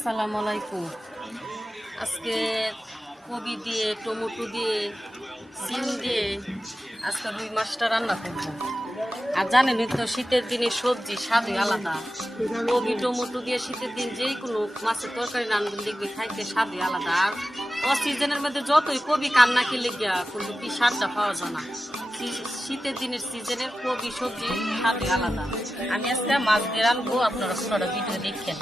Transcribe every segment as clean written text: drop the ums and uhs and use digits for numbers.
আসসালামু আলাইকুম। আজকে কবি দিয়ে টমেটো দিয়ে সিম দিয়ে আজকে রুই মাছটা রান্না করব। আর জানেনই তো শীতের দিনে সবজি স্বাদই আলাদা। কবি টমেটো দিয়ে শীতের দিন যেই কোনো মাছের তরকারি রান্না দেখবে খাইতে স্বাদই আলাদা। আর অসিজনের মধ্যে যতই কবি কান্না খেলে গিয়া কিন্তু কি স্বাদটা পাওয়া যায় না। শীতের দিনের সিজনের কবি সবজি স্বাদই আলাদা। আমি আজকে মাছ দিয়ে রানবো, আপনারা পুরোটা ভিডিও দেখেন।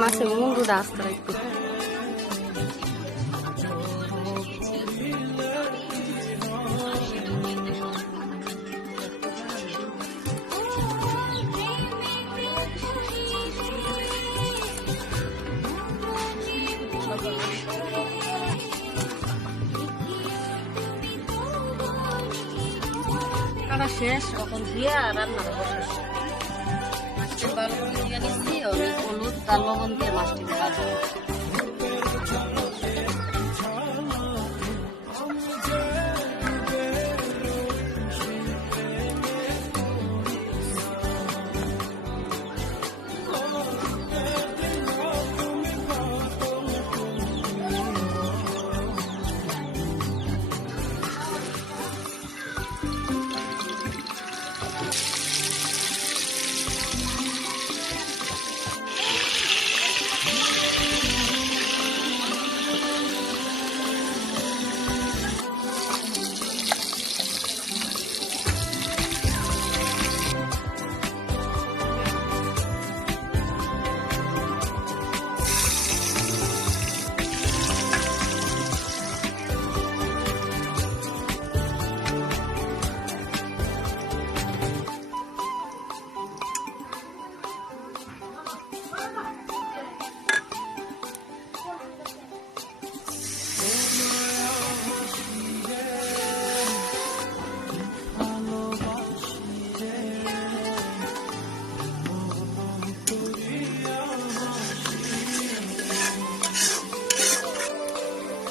মাছের মুন্ডুটা আসতে একটু কাটা শেষ। এখন দিয়ে রান্না বসে মাছটা ভালো করে দিয়ে নিচ্ছি। হলুদ আর লবণ দিয়ে মাছটি ভাজবো।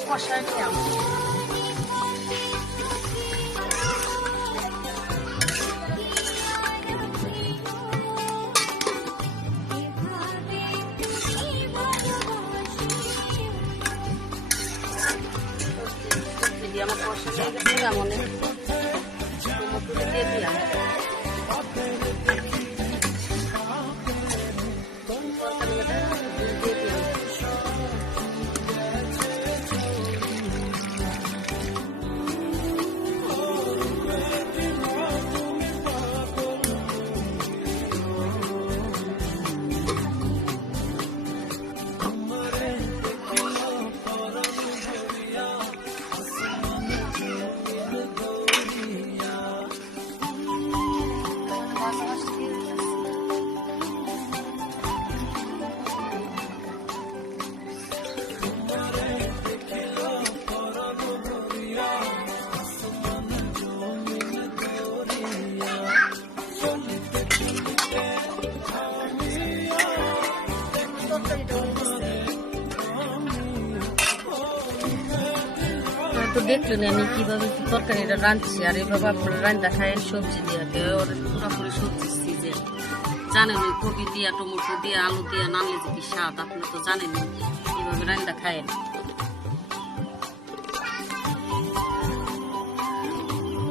কষায় নিয়ে আসবো। আমার কষা হয়ে গেছে, যেমন দিয়ে দিলাম। তো দেখলেন আমি কিভাবে তরকারিটা রাঁধছি। আর এইভাবে আপনারা রান্না খায়েন সবজি দিয়ে। পুরোপুরি সবজির সিজন জানেন, ওই কবি দিয়া টমেটো দিয়ে আলু দিয়ে নামলে যে কি স্বাদ, আপনি তো জানেন। এইভাবে রান্না খায়েন।